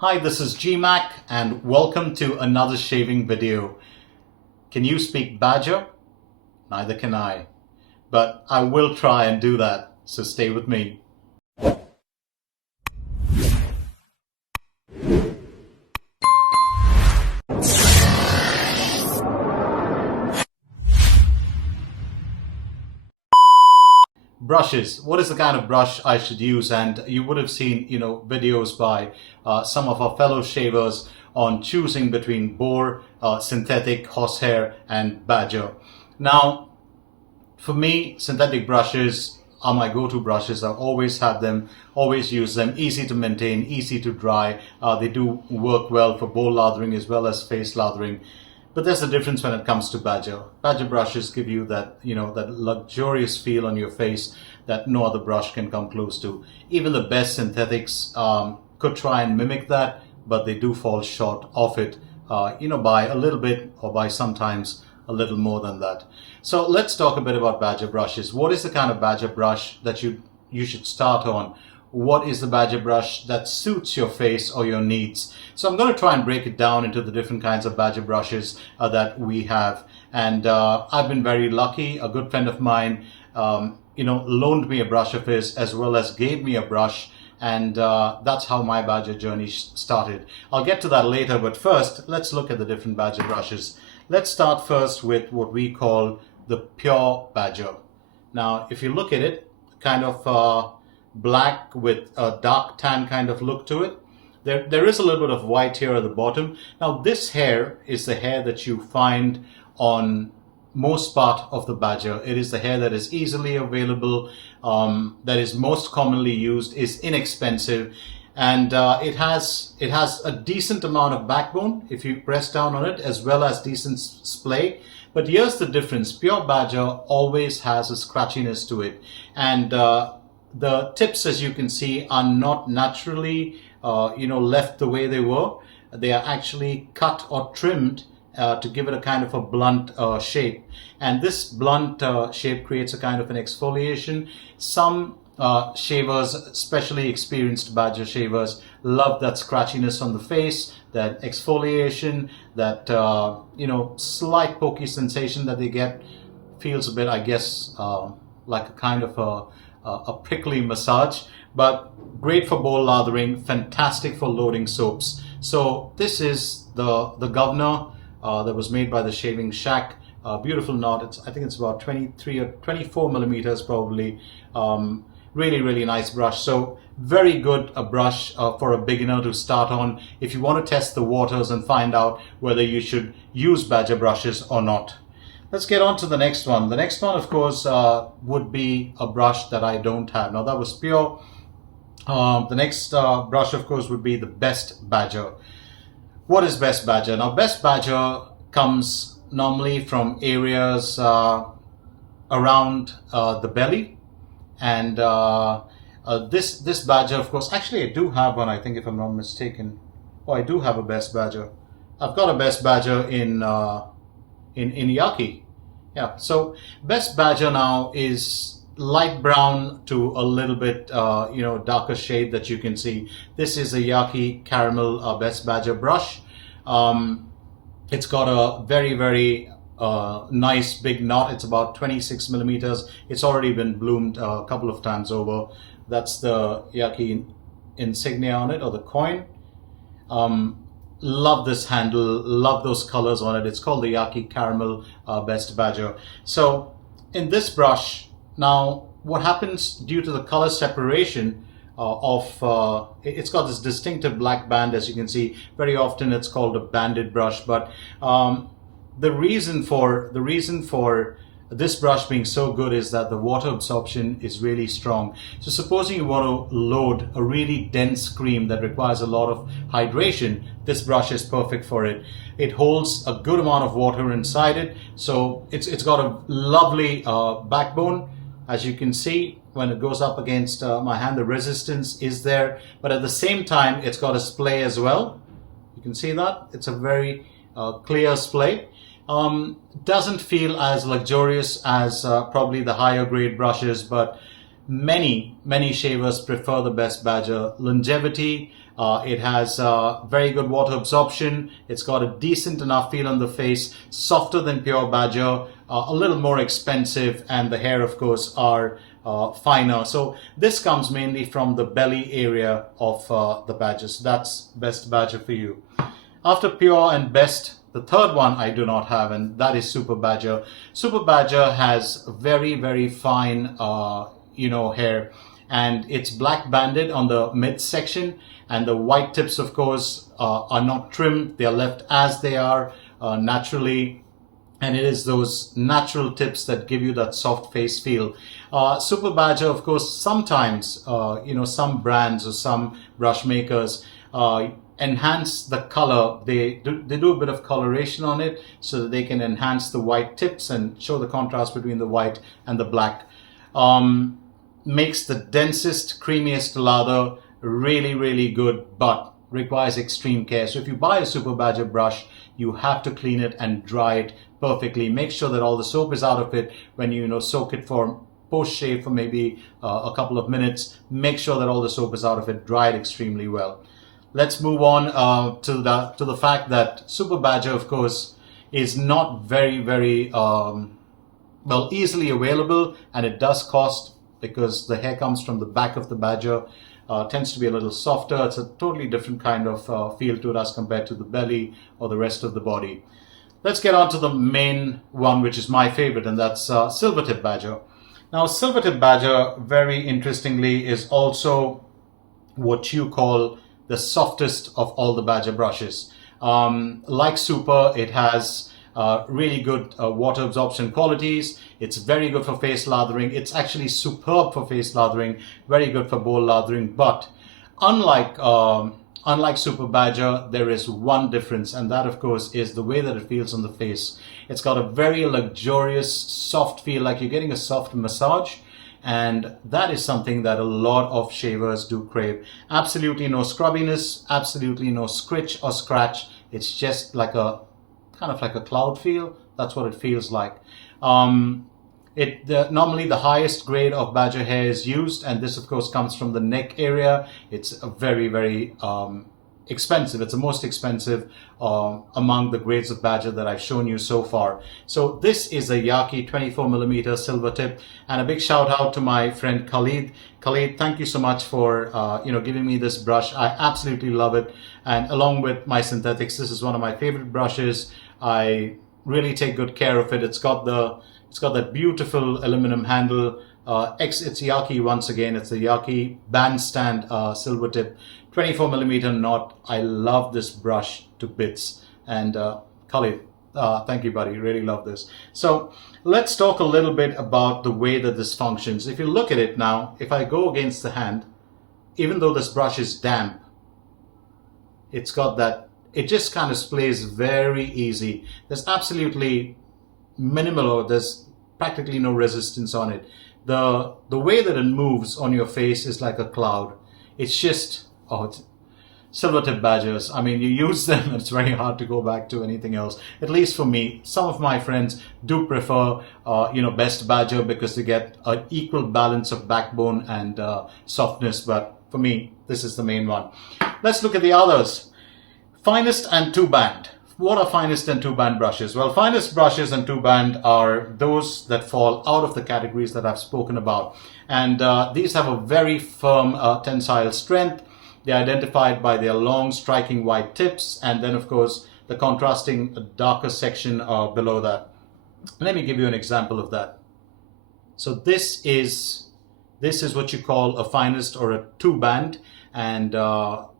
Hi, this is Gmac and welcome to another shaving video. Can you speak Badger? Neither can I, but I will try and do that, so stay with me. Brushes. What is the kind of brush I should use? And you would have seen, videos by some of our fellow shavers on choosing between boar, synthetic, horsehair, and badger. Now, for me, synthetic brushes are my go-to brushes. I've always had them, always use them. Easy to maintain, easy to dry. They do work well for bowl lathering as well as face lathering. But there's a difference when it comes to badger. Badger brushes give you that, that luxurious feel on your face that no other brush can come close to. Even the best synthetics could try and mimic that, but they do fall short of it, by a little bit or by sometimes a little more than that. So let's talk a bit about badger brushes. What is the kind of badger brush that you should start on? What is the badger brush that suits your face or your needs? So I'm going to try and break it down into the different kinds of badger brushes that we have. And I've been very lucky. A good friend of mine, loaned me a brush of his as well as gave me a brush. And that's how my badger journey started. I'll get to that later, but first, let's look at the different badger brushes. Let's start first with what we call the pure badger. Now, if you look at it, kind of black with a dark tan kind of look to it. There is a little bit of white here at the bottom. Now this hair is the hair that you find on most part of the badger. It is the hair that is easily available, that is most commonly used, is inexpensive, and it has a decent amount of backbone if you press down on it, as well as decent splay. But here's the difference. Pure badger always has a scratchiness to it, and the tips, as you can see, are not naturally, left the way they were. They are actually cut or trimmed to give it a kind of a blunt shape. And this blunt shape creates a kind of an exfoliation. Some shavers, especially experienced badger shavers, love that scratchiness on the face, that exfoliation, that, slight pokey sensation that they get. Feels a bit, I guess, like a kind of a prickly massage, but great for bowl lathering, fantastic for loading soaps. So this is the governor that was made by the Shaving Shack. Beautiful knot. I think it's about 23 or 24 millimeters probably. Really, really nice brush. So very good a brush for a beginner to start on if you want to test the waters and find out whether you should use badger brushes or not. Let's get on to the next one. The next one, of course, would be a brush that I don't have. Now that was pure. The next brush, of course, would be the Best Badger. What is Best Badger? Now, Best Badger comes normally from areas around the belly. And this badger, of course, actually I do have one, I think, if I'm not mistaken. Oh, I do have a Best Badger. I've got a Best Badger in Yaqi. Yeah, so Best Badger now is light brown to a little bit darker shade that you can see. This is a Yaqi caramel Best Badger brush. It's got a very, very nice big knot. It's about 26 millimeters. It's already been bloomed a couple of times over. That's the Yaqi insignia on it, or the coin. Love this handle, love those colors on it. It's called the Yaqi Caramel Best Badger. So in this brush, now what happens due to the color separation it's got this distinctive black band, as you can see. Very often it's called a banded brush, but the reason for this brush being so good is that the water absorption is really strong. So supposing you want to load a really dense cream that requires a lot of hydration, this brush is perfect for it. It holds a good amount of water inside it, so it's got a lovely backbone. As you can see, when it goes up against my hand, the resistance is there, but at the same time it's got a splay as well. You can see that it's a very clear splay. Doesn't feel as luxurious as probably the higher grade brushes, but many shavers prefer the Best Badger. Longevity, It has very good water absorption. It's got a decent enough feel on the face, softer than pure Badger, a little more expensive, and the hair, of course, are finer. So this comes mainly from the belly area of the Badger. So that's best Badger for you. After pure and best, the third one I do not have, and that is Super Badger. Super Badger has very, very fine, hair, and it's black banded on the midsection, and the white tips, of course, are not trimmed. They are left as they are naturally, and it is those natural tips that give you that soft face feel. Super Badger, of course, sometimes, some brands or some brush makers enhance the color. They do a bit of coloration on it so that they can enhance the white tips and show the contrast between the white and the black. Makes the densest, creamiest lather really, really good, but requires extreme care. So if you buy a Super Badger brush, you have to clean it and dry it perfectly. Make sure that all the soap is out of it when you soak it for post shave for maybe a couple of minutes. Make sure that all the soap is out of it, dry it extremely well. Let's move on to the fact that Super Badger, of course, is not very, very easily available, and it does cost, because the hair comes from the back of the Badger. Tends to be a little softer. It's a totally different kind of feel to it as compared to the belly or the rest of the body. Let's get on to the main one, which is my favorite, and that's Silvertip Badger. Now, Silvertip Badger, very interestingly, is also what you call the softest of all the Badger brushes. Like Super, it has really good water absorption qualities. It's very good for face lathering. It's actually superb for face lathering, very good for bowl lathering. But unlike Super Badger, there is one difference, and that, of course, is the way that it feels on the face. It's got a very luxurious, soft feel, like you're getting a soft massage. And that is something that a lot of shavers do crave. Absolutely no scrubbiness, absolutely no scritch or scratch. It's just like a kind of like a cloud feel. That's what it feels like. Normally the highest grade of Badger hair is used, and this of course comes from the neck area. It's a very, very expensive. It's the most expensive among the grades of Badger that I've shown you so far. So this is a Yaqi 24mm Silvertip, and a big shout out to my friend Khalid. Khalid, thank you so much for giving me this brush. I absolutely love it, and along with my synthetics, this is one of my favorite brushes. I really take good care of it. It's got that beautiful aluminum handle. It's Yaqi once again. It's the Yaqi Bandstand Silvertip 24mm knot. I love this brush to bits. And Khalid, thank you, buddy. Really love this. So let's talk a little bit about the way that this functions. If you look at it now, if I go against the hand, even though this brush is damp, it's got that. It just kind of sprays very easy. There's absolutely minimal, or there's practically no resistance on it. The way that it moves on your face is like a cloud. It's just, it's Silvertip Badgers. I mean, you use them, it's very hard to go back to anything else. At least for me. Some of my friends do prefer, Best Badger, because they get an equal balance of backbone and softness. But for me, this is the main one. Let's look at the others. Finest and two-band. What are finest and two-band brushes? Well, finest brushes and two-band are those that fall out of the categories that I've spoken about. And these have a very firm tensile strength. They're identified by their long, striking white tips, and then, of course, the contrasting darker section below that. Let me give you an example of that. So this is what you call a finest or a two-band, and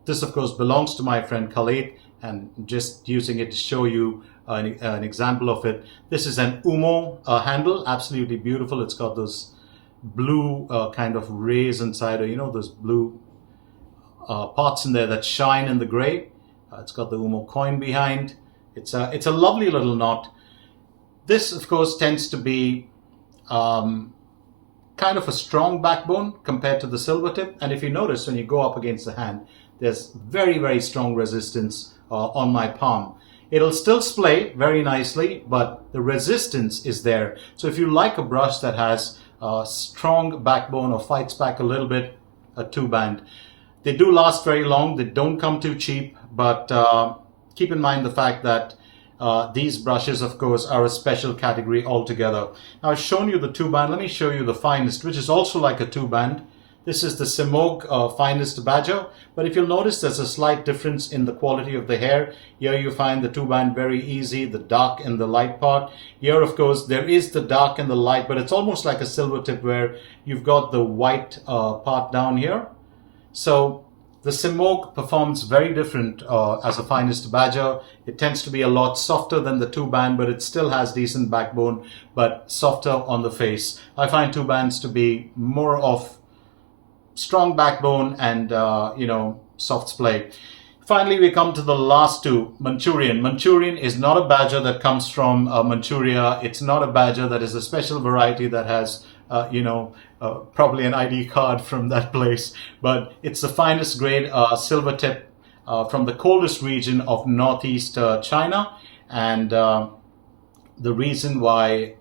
this, of course, belongs to my friend Khalid, and just using it to show you an example of it. This is an Umo handle, absolutely beautiful. It's got those blue kind of rays inside, or those blue parts in there that shine in the gray. It's got the Umo coin behind. It's a lovely little knot. This, of course, tends to be kind of a strong backbone compared to the Silvertip. And if you notice, when you go up against the hand, there's very, very strong resistance on my palm. It'll still splay very nicely, but the resistance is there. So if you like a brush that has a strong backbone or fights back a little bit, a two-band. They do last very long. They don't come too cheap, but keep in mind the fact that these brushes, of course, are a special category altogether. Now, I've shown you the two-band. Let me show you the finest, which is also like a two-band. This is the Silvertip Finest Badger, but if you'll notice, there's a slight difference in the quality of the hair. Here you find the two-band very easy, the dark and the light part. Here, of course, there is the dark and the light, but it's almost like a Silvertip where you've got the white part down here. So the Silvertip performs very different as a Finest Badger. It tends to be a lot softer than the two-band, but it still has decent backbone, but softer on the face. I find two-bands to be more of strong backbone and soft splay. Finally, we come to the last two, Manchurian. Manchurian is not a badger that comes from Manchuria. It's not a badger that is a special variety that has probably an ID card from that place, but it's the finest grade Silvertip from the coldest region of northeast China, and the reason why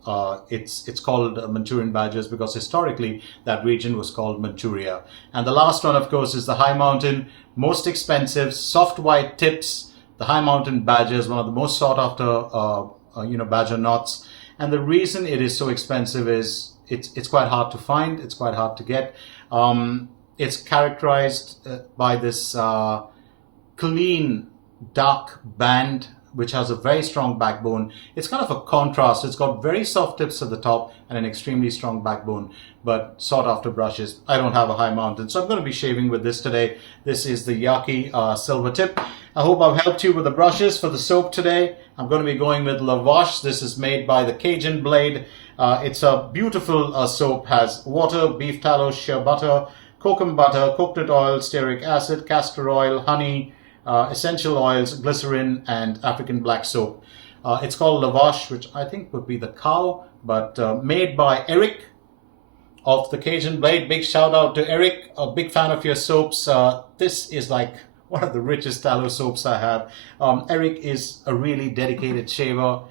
it's called Manchurian badger is because historically that region was called Manchuria. And the last one, of course, is the high mountain, most expensive, soft white tips. The high mountain badger is one of the most sought after badger knots. And the reason it is so expensive is it's quite hard to find. It's quite hard to get. It's characterized by this clean dark band which has a very strong backbone. It's kind of a contrast. It's got very soft tips at the top and an extremely strong backbone, but sought after brushes. I don't have a high mountain, so I'm going to be shaving with this today. This is the Yaqi Silvertip. I hope I've helped you with the brushes. For the soap today, I'm going to be going with Vache. This is made by the Cajun blade. It's a beautiful soap, has water, beef tallow, shea butter, kokum butter, coconut oil, stearic acid, castor oil, honey, essential oils, glycerin, and African black soap. It's called Vache, which I think would be the cow, but made by Eric of the Cajun Blade. Big shout out to Eric, a big fan of your soaps. This is like one of the richest tallow soaps I have. Eric is a really dedicated shaver.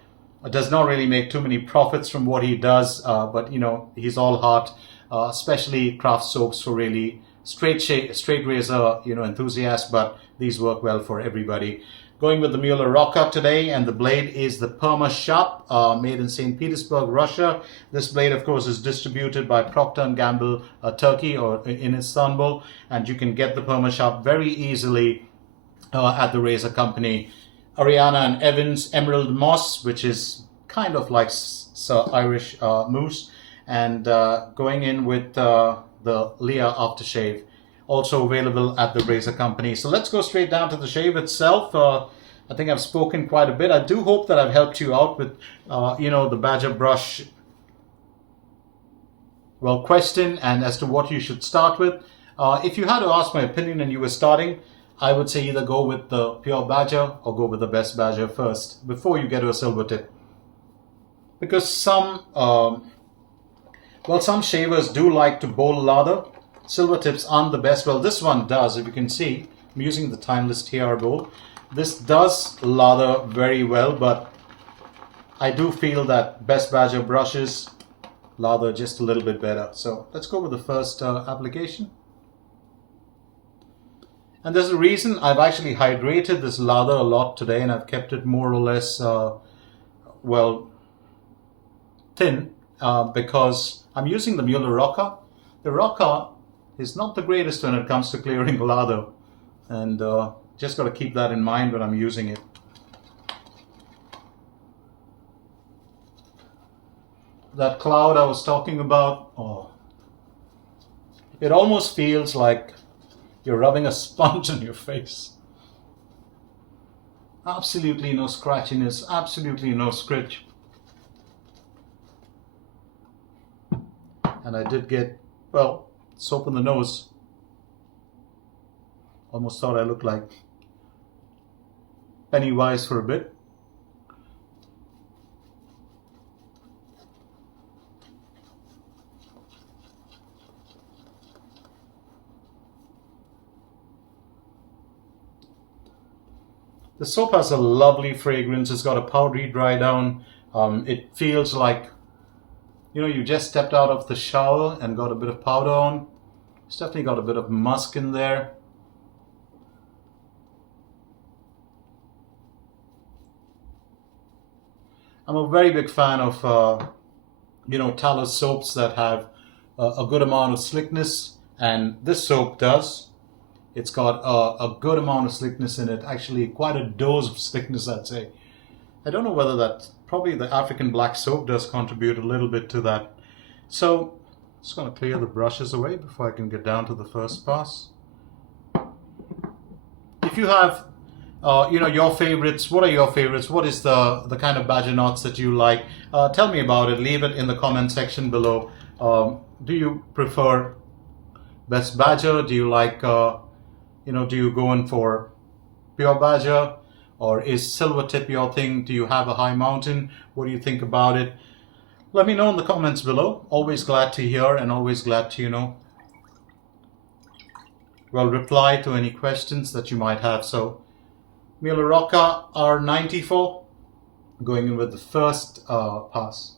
Does not really make too many profits from what he does, but he's all heart, especially craft soaps for really straight razor enthusiasts, but these work well for everybody. Going with the Muhle Rocca today, and the blade is the Perma-Sharp, made in St. Petersburg, Russia. This blade, of course, is distributed by Procter & Gamble, Turkey, or in Istanbul, and you can get the Perma-Sharp very easily at the razor company. Ariana and Evans Emerald Moss, which is kind of like Irish mousse, and going in with the Leah Aftershave, also available at the razor company. So let's go straight down to the shave itself. I think I've spoken quite a bit. I do hope that I've helped you out with the Badger Brush question and as to what you should start with. If you had to ask my opinion and you were starting, I would say either go with the pure Badger or go with the best Badger first before you get to a Silvertip, because some shavers do like to bowl lather. Silvertips aren't the best. Well, this one does. If you can see, I'm using the Timeless TR bowl. This does lather very well, but I do feel that best Badger brushes lather just a little bit better. So let's go with the first application. And there's a reason I've actually hydrated this lather a lot today, and I've kept it more or less, thin, because I'm using the Muhle Rocca. The Rocca is not the greatest when it comes to clearing lather, and just got to keep that in mind when I'm using it. That cloud I was talking about, it almost feels like you're rubbing a sponge on your face. Absolutely no scratchiness, absolutely no scritch. And I did get, soap in the nose. Almost thought I looked like Pennywise for a bit. The soap has a lovely fragrance. It's got a powdery dry down. It feels like, you just stepped out of the shower and got a bit of powder on. It's definitely got a bit of musk in there. I'm a very big fan of tallow soaps that have a good amount of slickness, and this soap does. It's got a good amount of slickness in it, actually quite a dose of slickness, I'd say. I don't know whether that, probably the African black soap does contribute a little bit to that. So just going to clear the brushes away before I can get down to the first pass. If you have your favorites, what are your favorites? What is the kind of badger knots that you like? Tell me about it. Leave it in the comment section below. Do you prefer Best Badger? Do you like, do you go in for Pure Badger? Or is Silvertip your thing? Do you have a high mountain? What do you think about it? Let me know in the comments below. Always glad to hear and always glad to, reply to any questions that you might have. So, Muhle Rocca R94, going in with the first pass.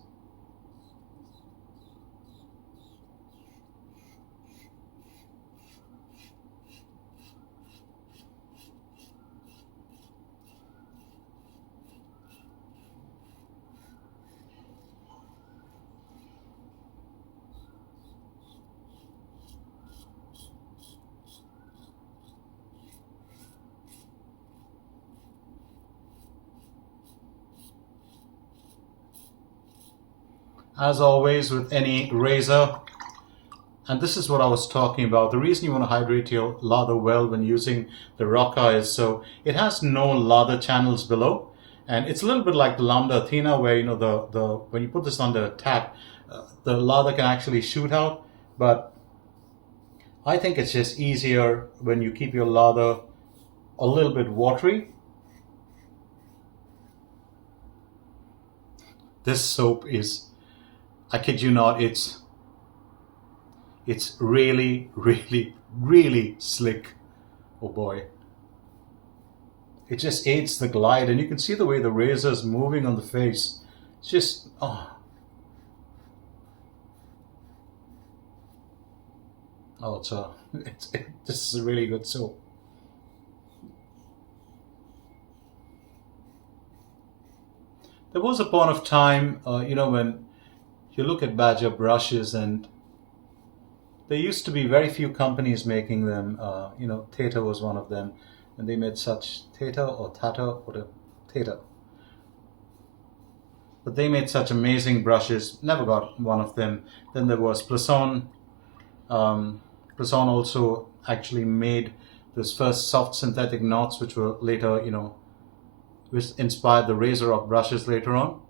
As always with any razor, and this is what I was talking about, the reason you want to hydrate your lather well when using the Rocca is so it has no lather channels below, and it's a little bit like the Lambda Athena where the when you put this under a tap, the lather can actually shoot out, but I think it's just easier when you keep your lather a little bit watery. This soap is, I kid you not, it's really, really, really slick. Oh boy. It just aids the glide, and you can see the way the razor is moving on the face. It's just, oh. Oh, this is a really good soap. There was a point of time, when you look at Badger brushes, and there used to be very few companies making them. Tata was one of them, and they made such Tata or Tata, whatever, Tata. But they made such amazing brushes. Never got one of them. Then there was Plason. Plason also actually made this first soft synthetic knots, which were later, which inspired the razor-off brushes later on.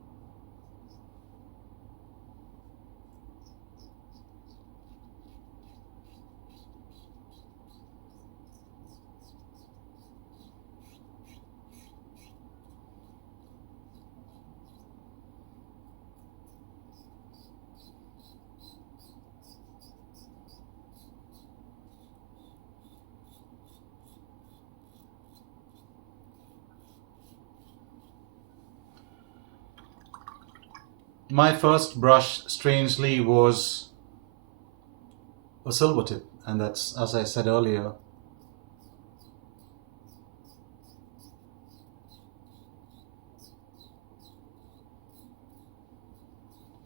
My first brush, strangely, was a Silvertip, and that's, as I said earlier,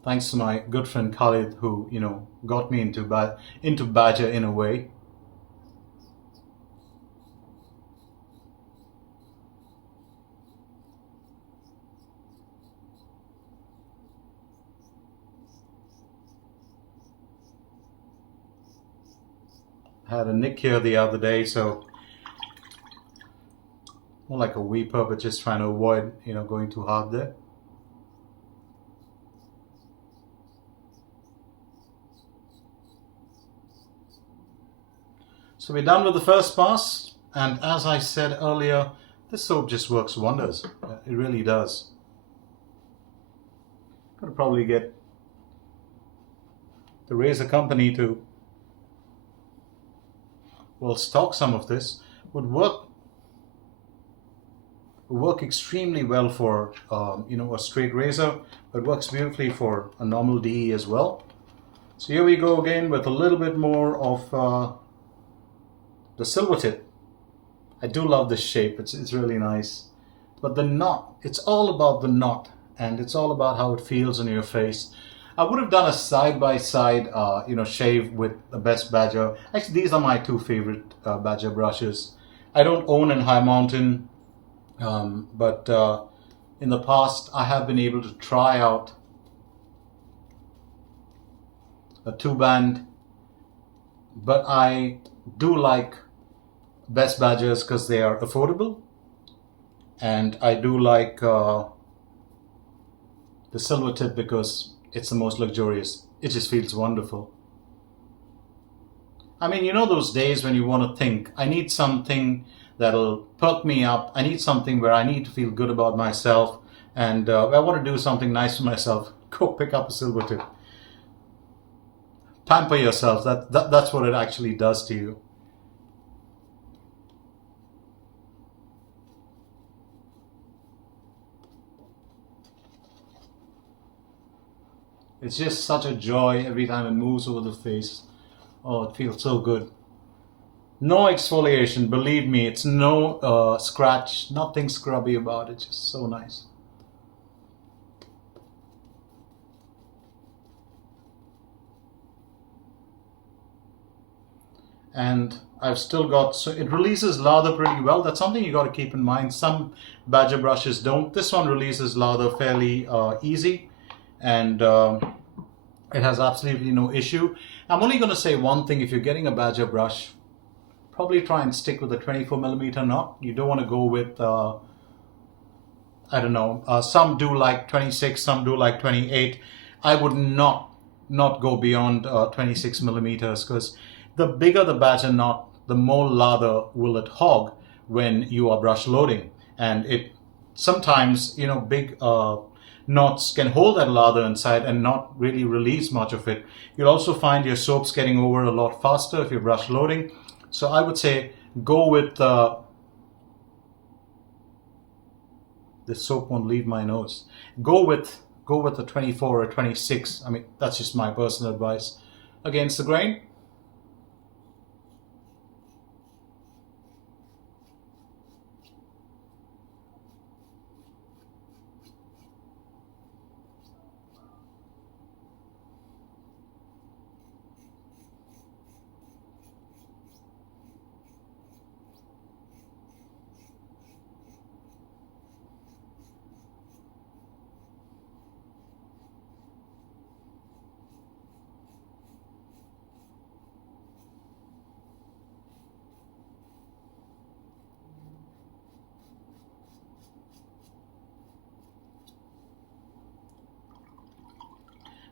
thanks to my good friend Khalid, who got me into Badger in a way. I had a nick here the other day, so more like a weeper, but just trying to avoid going too hard there. So we're done with the first pass, and as I said earlier, this soap just works wonders. It really does. Could probably get the razor company to stock some of this. Would work extremely well for a straight razor, but works beautifully for a normal DE as well. So here we go again with a little bit more of the Silvertip. I do love this shape. It's really nice, but the knot, it's all about the knot. and it's all about how it feels on your face. I would have done a side-by-side, shave with the best Badger. Actually, these are my two favorite Badger brushes. I don't own an High Mountain, but in the past I have been able to try out a two-band, but I do like Best Badgers because they are affordable, and I do like the Silvertip because it's the most luxurious. It just feels wonderful. I mean, you know those days when you want to think, I need something that'll perk me up. I need something where I need to feel good about myself, and I want to do something nice for myself. Go pick up a Silvertip. Pamper yourself. That's what it actually does to you. It's just such a joy every time it moves over the face. Oh, it feels so good. No exfoliation, believe me, it's no scratch, nothing scrubby about it, just so nice. And I've still got, so it releases lather pretty well. That's something you got to keep in mind. Some Badger brushes don't. This one releases lather fairly easy, and it has absolutely no issue. I'm only going to say one thing: if you're getting a Badger brush, probably try and stick with a 24mm knot. You don't want to go with I don't know. Some do like 26, some do like 28. I would not go beyond 26mm, because the bigger the Badger knot, the more lather will it hog when you are brush loading, and it sometimes, big knots can hold that lather inside and not really release much of it. You'll also find your soaps getting over a lot faster if you're brush loading. So I would say go with this soap won't leave my nose. Go with a 24 or 26. I mean, that's just my personal advice. Against the grain.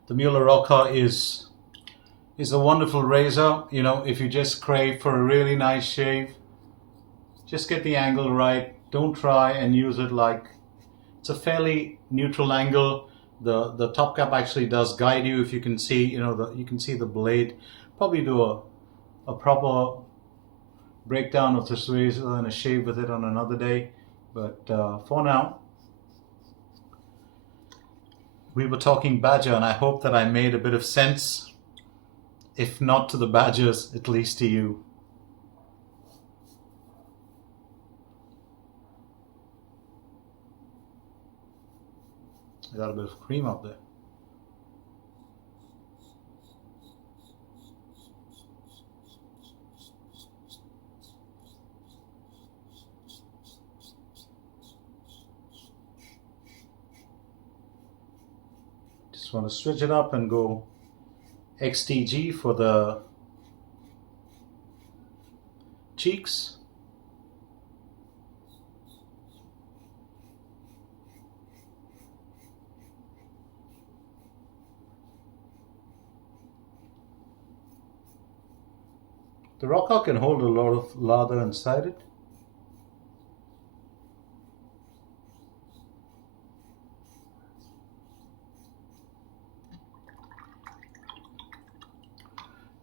The Muhle Rocca is a wonderful razor. If you just crave for a really nice shave, just get the angle right. Don't try and use it like it's a fairly neutral angle. The top cap actually does guide you. If you can see, you can see the blade. Probably do a proper breakdown of this razor and a shave with it on another day. But for now, we were talking Badger, and I hope that I made a bit of sense. If not to the Badgers, at least to you. I got a bit of cream up there. Just want to switch it up and go XTG for the cheeks. The Rocca can hold a lot of lather inside it.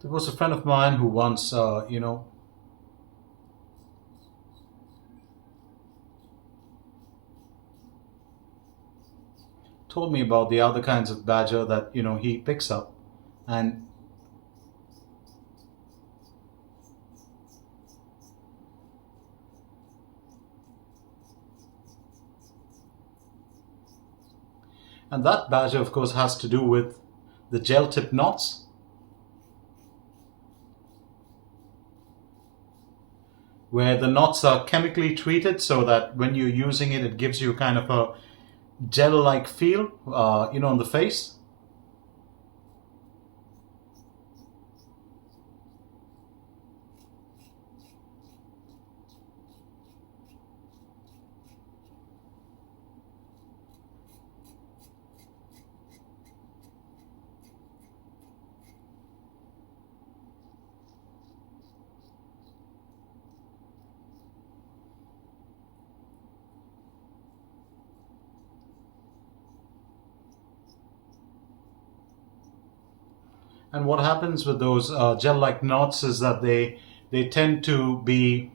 There was a friend of mine who once, told me about the other kinds of Badger that, he picks up. And And that badger, of course, has to do with the gel tip knots. Where the knots are chemically treated so that when you're using it, it gives you kind of a gel-like feel, on the face. And what happens with those gel-like knots is that they tend to be,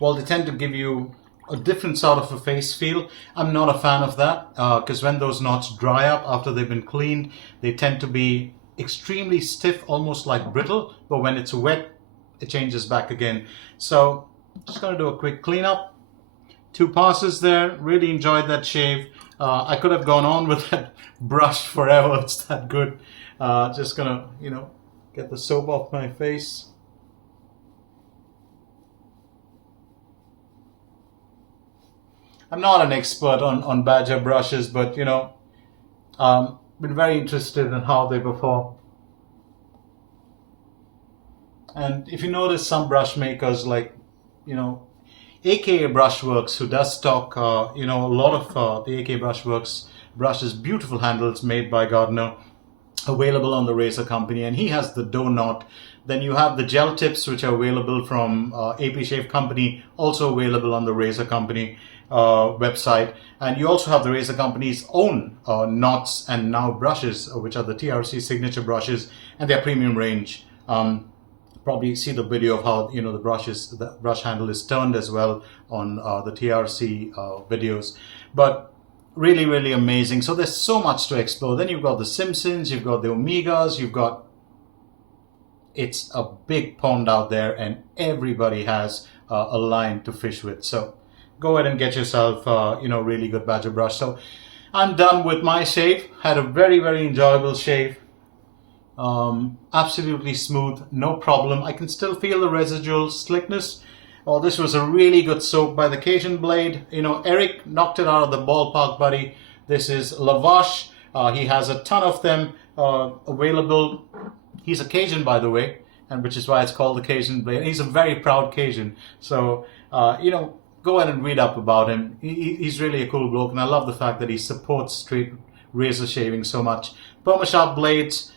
well, they tend to give you a different sort of a face feel. I'm not a fan of that because when those knots dry up after they've been cleaned, they tend to be extremely stiff, almost like brittle. But when it's wet, it changes back again. So just going to do a quick cleanup. 2 passes there. Really enjoyed that shave. I could have gone on with that brush forever. It's that good. Just gonna, get the soap off my face. I'm not an expert on badger brushes, but been very interested in how they perform. And if you notice, some brush makers like, AKA Brushworks, who does stock, a lot of the AKA Brushworks brushes, beautiful handles made by Gardner, available on the Razor Company, and he has the dough knot. Then you have the gel tips, which are available from AP Shave Company, also available on the Razor Company website. And you also have the Razor Company's own knots and now brushes, which are the TRC signature brushes, and their premium range. Probably see the video of how the brush handle is turned as well on the TRC videos. But really, really amazing. So there's so much to explore. Then you've got the Simpsons, you've got the Omegas, it's a big pond out there, and everybody has a line to fish with. So go ahead and get yourself really good badger brush. So I'm done with my shave. Had a very, very enjoyable shave. Absolutely smooth, no problem. I can still feel the residual slickness. Oh, this was a really good soak by the Cajun blade. Eric knocked it out of the ballpark, buddy. This is Vache. He has a ton of them available. He's a Cajun, by the way, and which is why it's called the Cajun blade. He's a very proud Cajun. So, go ahead and read up about him. He's really a cool bloke, and I love the fact that he supports straight razor shaving so much. Perma-Sharp blades,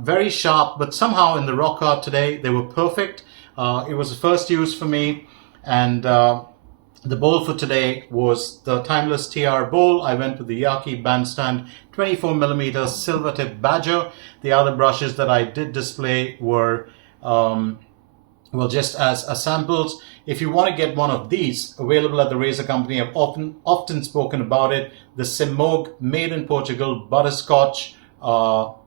very sharp, but somehow in the Rocca today, they were perfect. It was the first use for me, and the bowl for today was the Timeless TR bowl. I went with the Yaqi Bandstand 24mm Silvertip Badger. The other brushes that I did display were, just as samples. If you want to get one of these, available at the Razor Company, I've often spoken about it, the Simog made in Portugal Butterscotch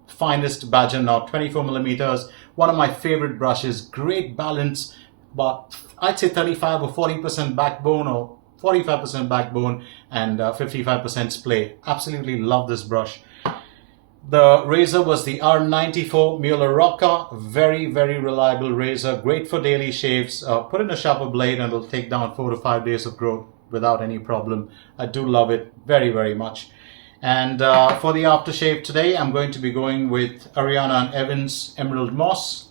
finest badger knot, 24mm. One of my favorite brushes, great balance, but I'd say 35 or 40% backbone or 45% backbone and 55% splay. Absolutely love this brush. The razor was the R94 Muhle Rocca. Very, very reliable razor. Great for daily shaves. Put in a sharper blade and it'll take down 4 to 5 days of growth without any problem. I do love it very, very much. And for the aftershave today, I'm going to be going with Ariana and Evan's Emerald Moss.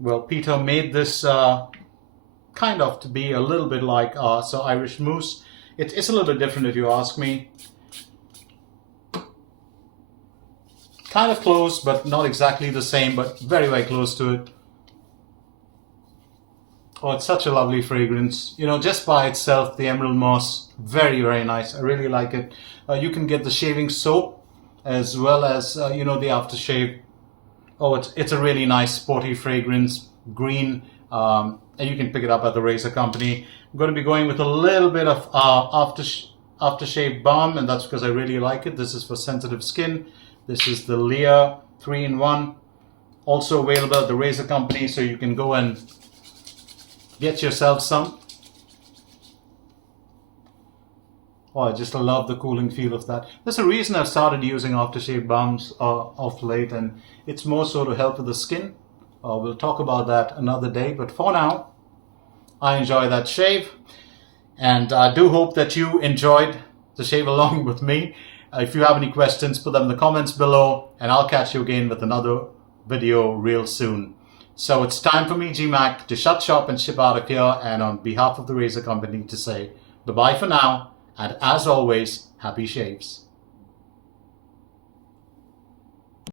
Well, Peter made this kind of to be a little bit like Irish Mousse. It's a little bit different if you ask me. Kind of close, but not exactly the same, but very, very close to it. Oh, it's such a lovely fragrance. Just by itself, the Emerald Moss, very, very nice. I really like it. You can get the shaving soap as well as, the aftershave. Oh, it's a really nice sporty fragrance, green, and you can pick it up at the Razor Company. I'm going to be going with a little bit of Aftershave Balm, and that's because I really like it. This is for sensitive skin. This is the Leah 3-in-1, also available at the Razor Company, so you can go and get yourself some. Oh, I just love the cooling feel of that. There's a reason I've started using aftershave balms of late, and it's more so to help with the skin. We'll talk about that another day, but for now, I enjoy that shave, and I do hope that you enjoyed the shave along with me. If you have any questions, put them in the comments below, and I'll catch you again with another video real soon. So it's time for me, Gmac, to shut shop and ship out of here, and on behalf of the razor company to say bye-bye for now, and as always, happy shaves.